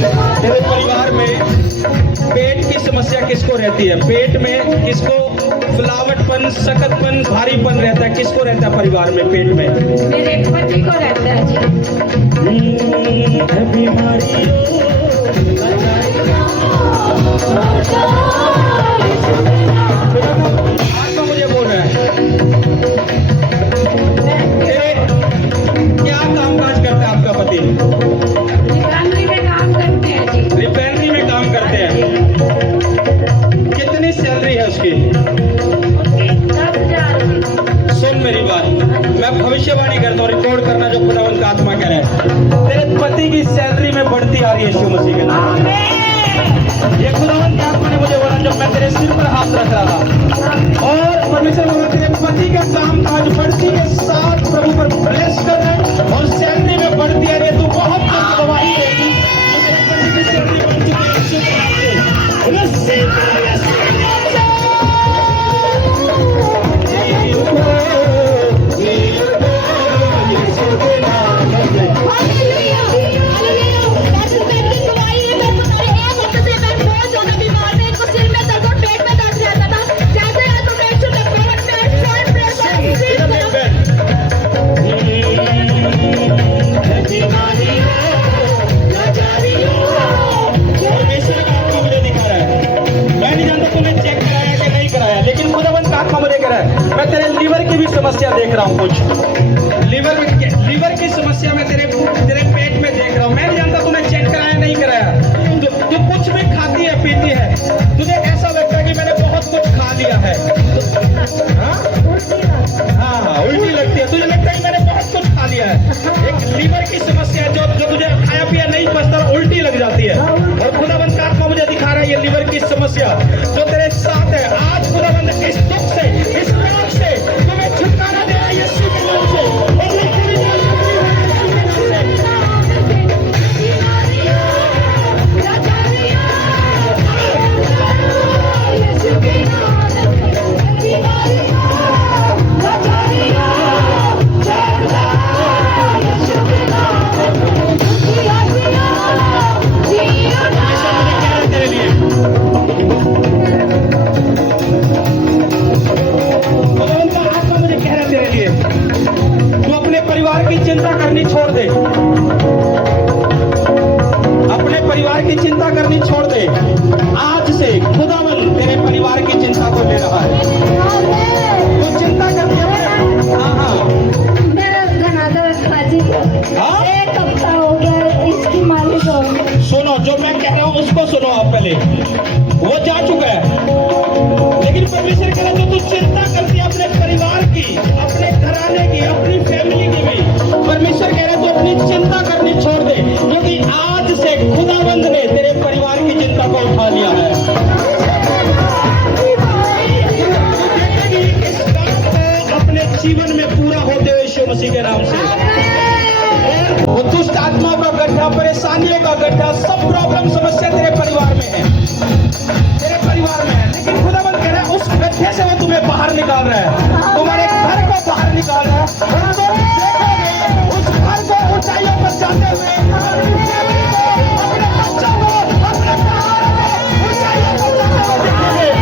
तेरे परिवार में पेट की समस्या किसको रहती है? पेट में किसको फुलावटपन, सकतपन, भारीपन रहता है? किसको रहता है परिवार में पेट में? मेरे पति को रहता है जी। बीमारी आत्मा मुझे बोल रहा है, क्या काम काज करता है आपका पति? रिफाइनरी में काम करते हैं जी। रिफाइनरी में काम करते हैं। कितनी सैलरी है उसकी? 10,000। सुन मेरी बात, मैं भविष्यवाणी करता हूँ, रिकॉर्ड करना जो खुदावंत का आत्मा कह रहा है। तेरे पति की सैलरी में बढ़ती आ रही है यीशु मसीह के नाम। ये खुदावंत की आत्मा ने मुझे बोला जब मैं तेरे सिर पर हाथ रख रहा था, और परमेश्वर बोला तेरे पति का काम काज बढ़ती के साथ प्रभु पर ब्लेस कर रहे और सैलरी में बढ़ती आ रही है। तू बहुत गवाही देगी कि तेरे पति की सैलरी बढ़ चुकी है यीशु के नाम से। रस्सी में मैं तेरे लीवर की भी समस्या देख रहा हूँ। कुछ लीवर की समस्या मैं तेरे पेट में देख रहा हूँ। मैं नहीं जानता तूने चेक कराया नहीं कराया। तू कुछ भी खाती है पीती है, तुझे ऐसा लगता है कि मैंने बहुत कुछ खा लिया है। हाँ, उल्टी लगती है, तुझे लगता है कि मैंने बहुत कुछ खा लिया है। एक लीवर की समस्या है जो तुझे खाया पिया नहीं पचता, उल्टी लग जाती है। और खुदाबंद का आत्मा मुझे दिखा रहा है ये लीवर की समस्या जो तेरे साथ है। आज खुदाबंद इस दुख से, इस रोग से तुम्हें छुटकारा दे रहा है यीशु के नाम से। और मैं पूरी चिंता करनी छोड़ दे, अपने परिवार की चिंता करनी छोड़ दे। आज से खुदावन तेरे परिवार की चिंता को ले रहा है। तो चिंता करती है। हाँ, मेरा धनाधर जी एक हफ्ता हो गया इसकी मालिश हो। सुनो, जो मैं कह रहा हूँ उसको सुनो आप पहले। वो जा चुका है, लेकिन परमेश्वर कह रहा है तो तू चिंता करती है अपने परिवार की, अपने घराने की, अपनी फैमिली की भी। परमेश्वर कह रहा है तो अपनी चिंता करनी छोड़ दे, क्योंकि आज से खुदाबंद ने तेरे परिवार की चिंता को उठा लिया है। इस काम को अपने जीवन में पूरा होते हुए यीशु मसीह के नाम से। वो दुष्ट आत्मा का गड्ढा, परेशानियों का गड्ढा, सब प्रॉब्लम समस्या तेरे परिवार में है, तेरे परिवार में है। लेकिन खुदाबंद कह रहा है उस गड्ढे से वो तुम्हें बाहर निकाल रहा है, तुम्हारे घर को बाहर निकाल रहा है। और तुम देखोगे उस घर को ऊंचाइयों पर जाते हुए, अपने बच्चों को, अपने परिवार को ऊंचाइयों पर जाते हुए देखोगे।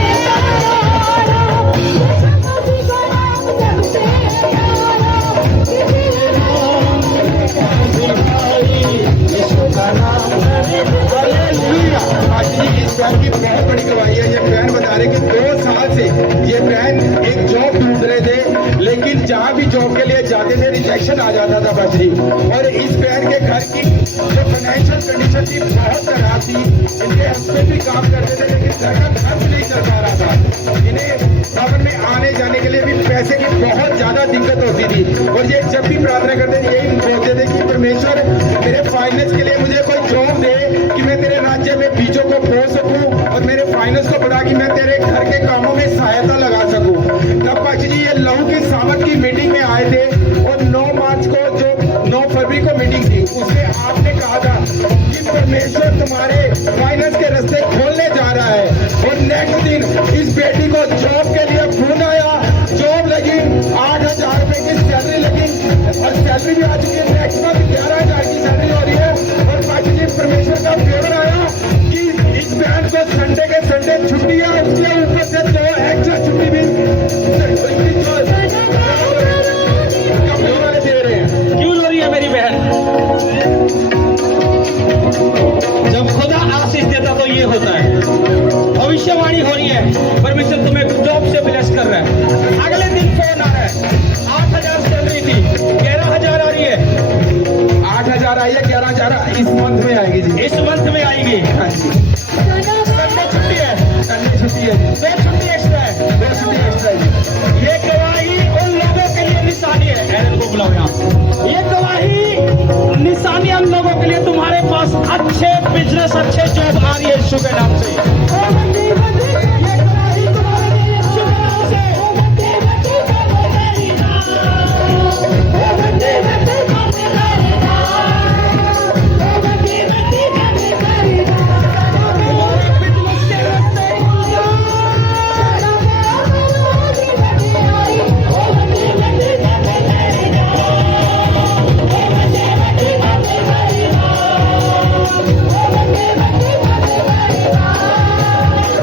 इस बहन की बहुत बड़ी गवाही है। ये बहन बता रहे कि 2 साल से ये बहन एक जॉब ढूंढ रहे थे, लेकिन जहाँ भी जॉब के लिए जाते थे रिजेक्शन आ जाता था बजरी। और इस बहन के घर की जो फाइनेंशियल कंडीशन थी बहुत खराब थी। इनके हस्बैंड भी काम करते थे लेकिन घर का खर्च नहीं चल पा रहा था। इन्हें भवन में आने जाने के लिए भी पैसे की बहुत ज्यादा दिक्कत होती थी। और ये जब भी प्रार्थना करते थे यही बोलते थे कि परमेश्वर मेरे फाइनेंस के लिए मुझे कोई जॉब दे कि मैं तेरे राज्य में बीजों को बो सकूं और मेरे फाइनेंस को बढ़ा कि मैं तेरे घर के कामों में सहायता लगा सकूं। तब पाजी जी ये लहू की सामत की मीटिंग में आए थे और 9 मार्च को जो 9 फरवरी को मीटिंग थी उसमें आपने कहा था कि परमेश्वर तुम्हारे फाइनेंस के रास्ते खोलने जा रहा है। और नेक्स्ट दिन इस बेटी को जॉब के लिए फोन आया, जॉब लगी, 8,000 रुपए की सैलरी लगी और सैलरी भी आ चुकी है। नेक्स्ट मंथ 11,000 की सैलरी हो रही है। और पाजी जी परमेश्वर का फेवर होता है। भविष्यवाणी हो रही है, परमेश्वर तुम्हें जॉब से ब्लेस कर रहा है। अगले दिन फोन आ रहा है, 8,000 सैलरी थी, 11,000 आ रही है। 8,000 आई है, 11,000 इस मंथ में आएगी जी। इस मंथ में आएगी। हाँ जी, संडे छुट्टी है, संडे छुट्टी है, 2 छुट्टी एक्स्ट्रा है। 2 छुट्टी एक्स्ट्रा है जी। ये गवाही उन लोगों के लिए निशानी है। एरन को बुलाओ यहाँ। ये गवाही निशानी हम लोगों के लिए, तुम्हारे पास अच्छे बिजनेस, अच्छे जॉब आ रही है यीशु के नाम से। ये गवाही तुम्हारे लिए यीशु के नाम से।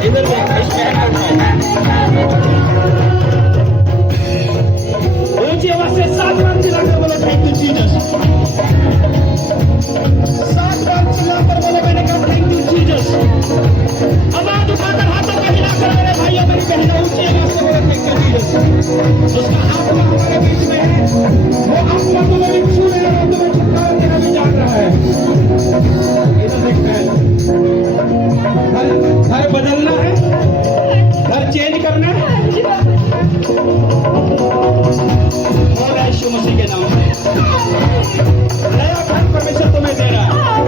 इधर देख, इस बहन को उठाओ। ऊंची आवाज से 7 बार चिल्लाकर बोलो थैंक यू जीसस। 7 बार चिल्लाकर बोलो, मैंने कहा थैंक यू जीसस। आवाज उठाकर हाथों को हिलाकर मेरे भाइयों मेरी बहनों ऊंची आवाज से बोलो थैंक यू जीसस। उसका आत्मा हमारे बीच में है, वो आत्मा तुम्हें भी छू ले रहा है, तुम्हें छुटकारा देना भी जान रहा है। इधर देखते हैं, घर बदलना है, घर चेंज करना है, और यीशु मसीह के नाम से नया घर परमेश्वर तुम्हें दे रहा है।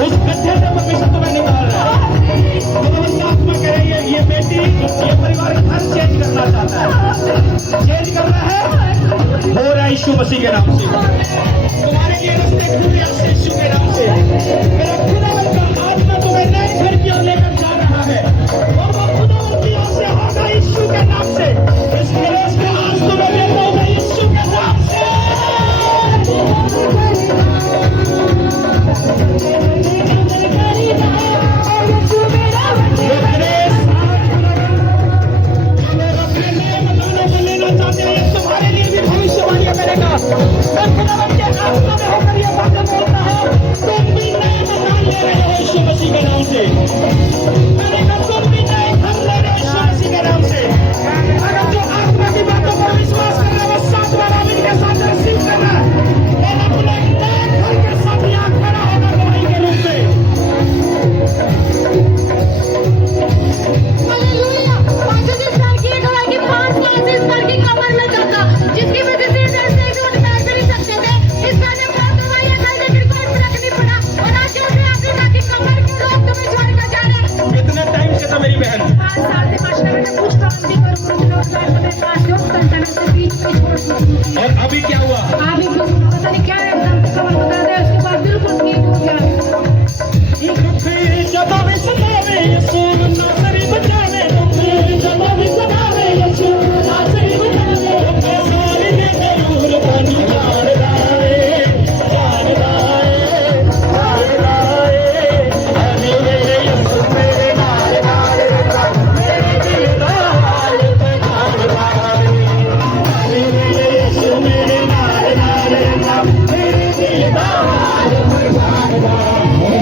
उस गड्ढे से परमेश्वर तुम्हें निकाल रहा है। भगवंत आत्मा कह रही है, ये बेटी ये परिवार घर चेंज करना चाहता है, चेंज करना है, हो रहा है यीशु मसीह के नाम से। तुम्हारे लिए रास्ते खुले हैं यीशु के नाम से। मेरा खुदावन का आत्मा तुम्हें नए घर की ओर लेकर जा रहा है, और वो खुदावन की ओर से होगा यीशु के नाम से। इस प्रवेश को आज तुम्हें देता हूं मैं यीशु के नाम से। वो ग्रेस लोग अपने नए मकानों को लेना चाहते हैं, तुम्हारे लिए भी भविष्यवाणी करेगा। मैं खुदावन के आत्मा में होकर ये बातें बोलता हूं, तुम भी नए मकान ले रहे हो यीशु मसीह के नाम से। मैंने कहा तुम भी नए घर ले रहे हो यीशु मसीह के नाम से। अगर जो आत्मा की बातों पर विश्वास कर रहा है, वो 7 बार आमीन के साथ रिसीव करना है, और अपने नए घर के साथ यहाँ खड़ा होगा गवाही के रूप में। हालेलुया। 5,000 साल की एक गवाही 5 साल से इस घर की कमर में जाता, जिसकी वजह से इधर से एक मिनट बैठ भी नहीं सकते थे। इस घर ने बहुत दवाइयां खाई, लेकिन कोई फर्क नहीं पड़ा। और आज जैसे आपने कहा कि कमर के रोग तुम्हें छोड़कर जा रहे हैं। कितने टाइम से था मेरी बहन? 5 साल से मास्टर मैंने कुछ काम भी करूँ, लोग तुम्हें 5 लोग संतान से बीच में छोड़ दूँ। और अभी क्या हुआ? अभी पता नहीं क्या एकदम से कमर बता दे, उसके बाद बिल्कुल ठीक हो गया। जब भी सतावे यीशु नासरी बचावे, जब भी सतावे यीशु नासरी बचावे, अपने सारे ने जरूर पानी जान लाए, जान लाए, जान लाए। मेरे यीशु मेरे नाल नाल रहता, मेरे दिल दा हाल पहचान लाए। मेरे यीशु मेरे नाल नाल रहता, मेरे दिल दा हाल पहचान लाए।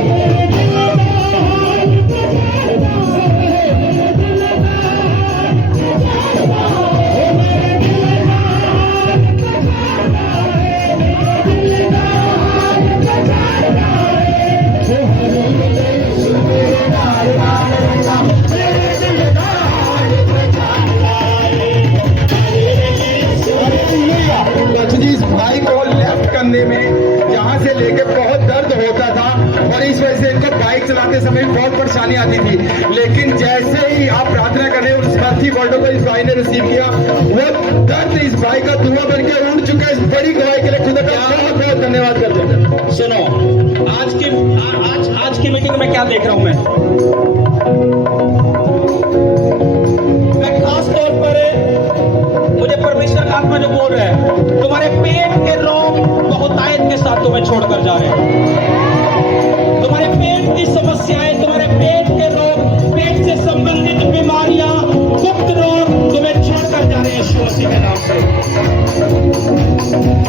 जी, इस भाई को लेफ्ट करने में यहाँ से लेके बहुत दर्द होता था, और इस वजह से इनको बाइक चलाते समय बहुत परेशानी आती थी। लेकिन जैसे ही आप प्रार्थना कर रहे हो, उस मर्थी वर्डों को इस भाई ने रिसीव किया, वो दर्द इस भाई का धुआं बन के उड़ चुका है। इस बड़ी गवाही के लिए खुदा का बहुत बहुत धन्यवाद करते हैं। सुनो, आज की मीटिंग में क्या देख रहा हूं मैं खास तौर पर मुझे परमेश्वर का आत्मा जो बोल रहा है, तुम्हारे पेट के रोग बहुतायत के साथ तुम्हें छोड़कर जा रहे हैं। तुम्हारे पेट की समस्याएं, तुम्हारे पेट के रोग, पेट से संबंधित बीमारियां, गुप्त रोग तुम्हें छोड़कर जा रहे हैं यीशु मसीह के नाम से।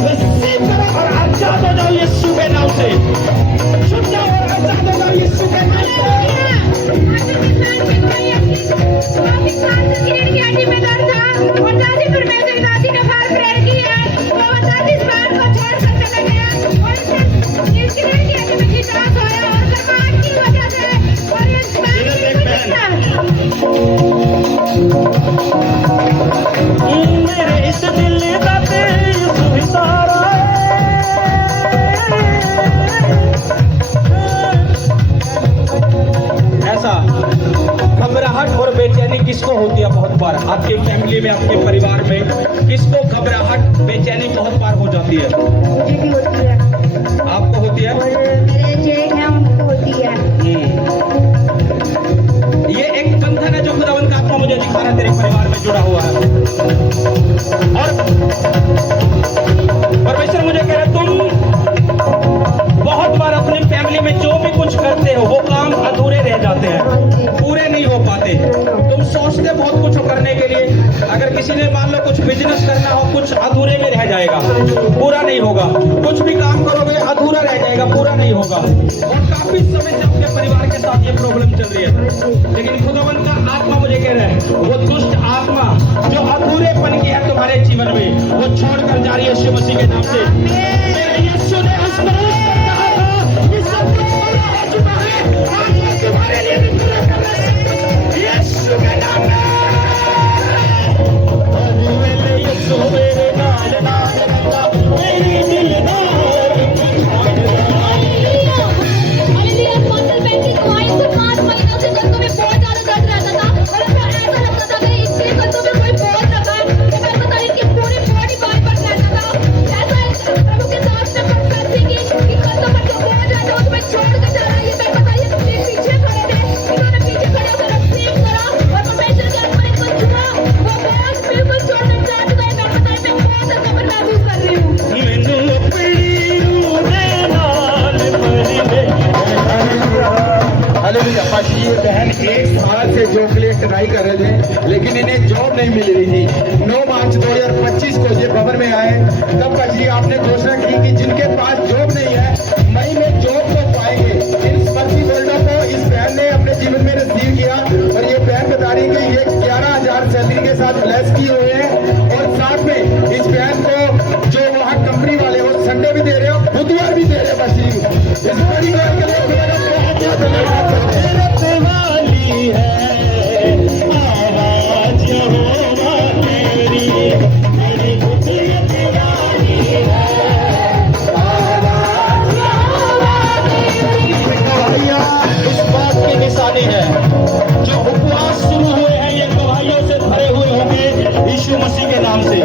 रिसीव करो और आजाद हो जाओ यीशु के नाम से। छूट जाओ और आजाद हो जाओ यीशु के नाम से। बार आपकी फैमिली में, आपके परिवार में किसको घबराहट, बेचैनी बहुत बार हो जाती है? मुझे भी होती है आपको होती है? और मेरे जेठ हैं उनको होती है। ये एक बंधन है जो खुदावंद का आत्मा मुझे दिखा रहा है, तेरे परिवार में जुड़ा हुआ है। और परमेश्वर मुझे कह रहा है, तुम बहुत बार अपनी फैमिली में जो भी कुछ करते हो वो काम अधूरे रह जाते हैं, पूरे नहीं हो पाते। तुम सोचते बहुत कुछ हो करने के लिए, अगर किसी ने मान लो कुछ बिजनेस करना हो, कुछ अधूरे में रह जाएगा, पूरा नहीं होगा। कुछ भी काम करोगे अधूरा रह जाएगा, पूरा नहीं होगा। और काफी समय से अपने परिवार के साथ ये प्रॉब्लम चल रही है, लेकिन खुदावंद का आत्मा मुझे कह रहा है, वो दुष्ट आत्मा जो अधूरेपन की है तुम्हारे जीवन में, वो छोड़कर जा रही है यीशु मसीह के नाम से। यीशु ने उस पर ये सब कुछ पूरा हो चुका है, आज ये तुम्हारे लिए भी पूरा कर रहा है यीशु के नाम में। यीशु मेरे नाल नाल रहता, मेरी दिल नाल हालेलुया। पास्टर बेन की दवाई से 5 महीनों से कंधों में बहुत ज्यादा दर्द रहता था और ऐसा लगता था कि इसके कंधों में कोई बोझ रखा है। मैं बता रही कि पूरी बॉडी बार पर रहता था। ऐसा प्रभु के साथ में कन्फेसिंग की कि कंधों पर जो बोझ है जो तुम्हें छोड़ के जा रहा है। ये मैं बताइए, तुमने पीछे खड़े थे, इन्होंने पीछे खड़े होकर प्रेम करा और परमेश्वर के आत्मा ने इनको छुआ, वो बोझ बिल्कुल छोड़कर जा चुका है। मैं बताइए, मैं बहुत अकबर महसूस कर रही हूँ। हालेलुया। पाजी, ये बहन 1 साल से जॉब के लिए ट्राई कर रहे थे, लेकिन इन्हें जॉब नहीं मिल रही थी। 9 मार्च 2025 को ये भवन में आए, तब पाजी आपने घोषणा की कि जिनके पास जॉब नहीं है मई में जॉब तो पाएंगे। इन मर्सी होल्डर को इस बहन ने अपने जीवन में रिसीव किया और ये बहन बता रही है कि ये 11,000 सैलरी के साथ ब्लेस किए हुए हैं। और साथ में इस बहन को जो वहाँ कंपनी वाले वो संडे भी दे रहे हो, बुधवार भी दे रहे हो। पाजी, इस परिवार के लिए वाली है आवाज यहोवा तेरी, मेरी बुद्धियत वाली है आवाज यहोवा तेरी। गवाहियां इस बात की निशानी है, जो उपवास शुरू हुए हैं ये गवाहियों से भरे हुए होंगे यीशु मसीह के नाम से।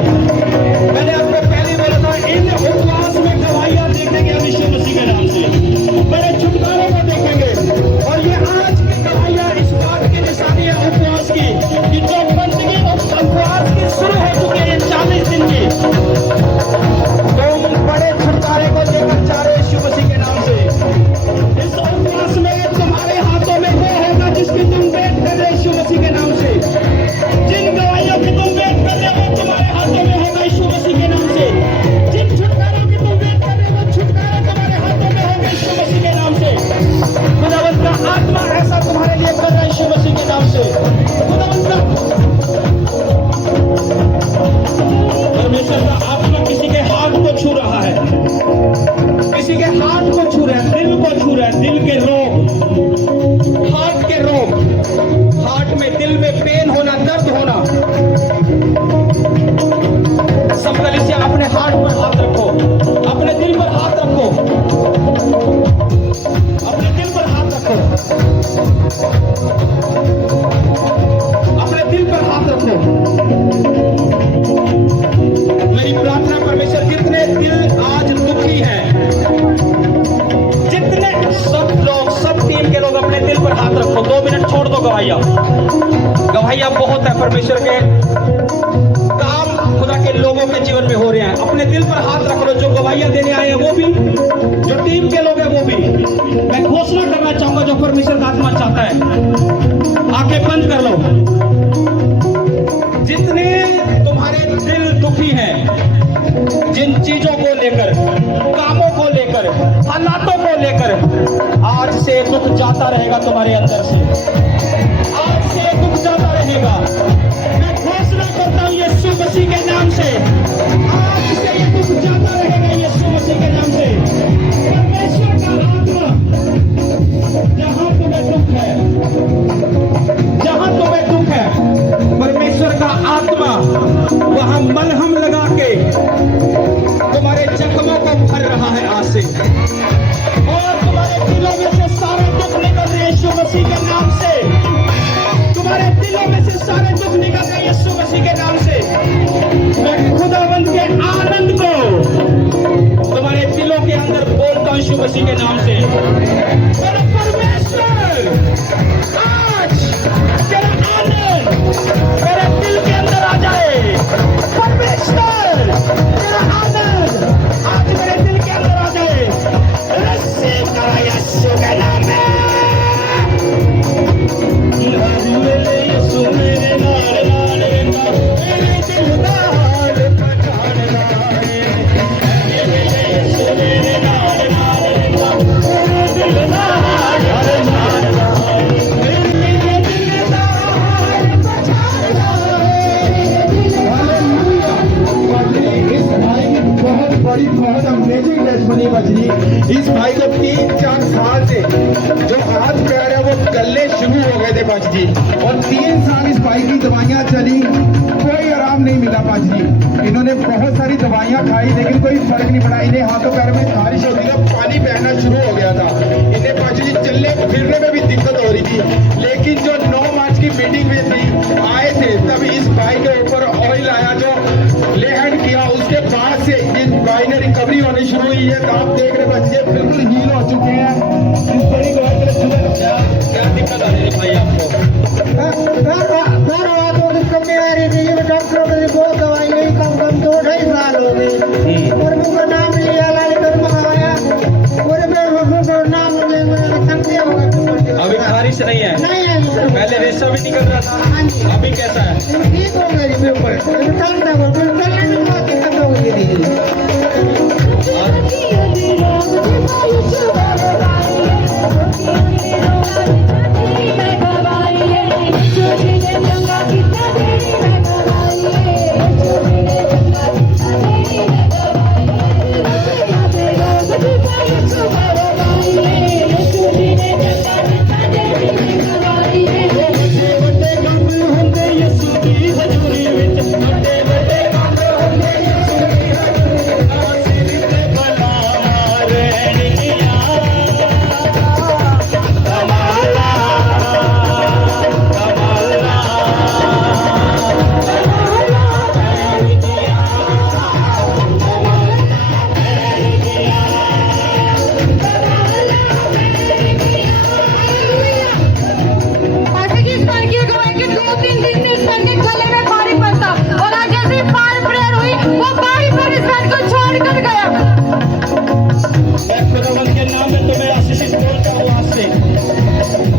मैंने आपको पहले बोला था, इन उपवास में गवाहियां देखेंगे हम यीशु मसीह के नाम से, बड़े छुटकारे को देखेंगे। और ये आज की गवाहियां इस बात की निशानी है उपवास की, कि जो बंदगी उपवास की शुरू हो चुकी है 40 दिन की, तुम बड़े छुटकारे को देकर जा रहे यीशु मसीह के नाम से। इस उपवास में तुम्हारे हाथों में वो होगा जिसकी तुम वेट कर रहे यीशु मसीह के नाम से। जिन गवाहियों की तुम वेट कर रहे हो वो तुम्हारे हाथों में होगा यीशु मसीह के नाम से। जिन छुटकारों की तुम वेट कर रहे हो वो छुटकारा तुम्हारे हाथों में होगा यीशु मसीह के नाम से। खुदावंद का आत्मा ऐसा तुम्हारे लिए कर रहा है यीशु मसीह के नाम से। खुदावंद का परमेश्वर का आत्मा किसी के हाथ को छू रहा है, किसी के हाथ को छू रहा है, दिल को छू रहा है, दिल के रोग, हार्ट के रोग, हार्ट में, दिल में पेन होना, दर्द होना। सब कलीसिया अपने हार्ट पर हाथ रखो, अपने दिल पर हाथ रखो, अपने दिल पर हाथ रखो, अपने दिल पर हाथ रखो। मेरी प्रार्थना परमेश्वर, जितने दिल आज दुखी हैं, जितने सब लोग, सब टीम के लोग अपने दिल पर हाथ रखो। 2 मिनट छोड़ दो गवाहियां, गवाहियां बहुत है परमेश्वर के काम खुदा के लोगों के जीवन में हो रहे हैं। अपने दिल पर हाथ रख लो, जो गवाहियां देने आए हैं वो भी, जो टीम के लोग हैं वो भी। मैं घोषणा करना चाहूंगा, जो परमेश्वर का आत्मा चाहता है, आंखें बंद कर लो। जितने तुम्हारे दिल दुखी हैं, जिन चीजों को लेकर, कामों को लेकर, हालातों को लेकर, आज से दुख जाता रहेगा तुम्हारे अंदर से, आज से दुख जाता रहेगा। मैं घोषणा करता हूं यीशु मसीह के नाम से, आज से ये दुख जाता रहेगा यीशु मसीह के नाम से। परमेश्वर का आत्मा, जहां तुम्हें दुख है, जहां तुम्हें दुख है, परमेश्वर का आत्मा वहां मलहम लगा के तुम्हारे जख्मों को भर रहा है आज से, और तुम्हारे दिलों में से सारे दुख निकल रहे यीशु मसीह के नाम से। पाजी जी। और 3 साल इस भाई की दवाइयाँ चली, कोई आराम नहीं मिला पाजी जी। इन्होंने बहुत सारी दवाइयाँ खाई लेकिन कोई फर्क नहीं पड़ा। इन्हें हाथों पैरों में खारिश होती थी, पानी बहना शुरू हो गया था। इन्हें पाजी जी चलने फिरने में भी दिक्कत हो रही थी। लेकिन जो 9 मार्च की मीटिंग में थी आए थे, तब इस भाई के ऊपर ऑयल आया जो लेहन किया, उसके बाद से इस भाई ने रिकवरी होनी शुरू हुई है। तो आप देख रहे बच्चे बिल्कुल हील हो चुके हैं। इस बड़ी दवाई के लिए क्या दिक्कत आ रही है भाई आपको? कमी आ रही थी, डॉक्टरों ने बहुत दवाई ली, कम 2-2.5 साल हो गए। और मुझको नाम लिया लालीगढ़ मंगाया, और मैं मुझको नाम संख्या हो गया। अभी खारिश नहीं है? नहीं है, पहले रेशा भी नहीं कर रहा था, हाँ जी, अभी कैसा है? ठीक हो गई बिल्कुल। चलने में बहुत दिक्कत हो गई थी। पाठक इस बार की अगुवाई के 2-3 दिन में इस बार के गले में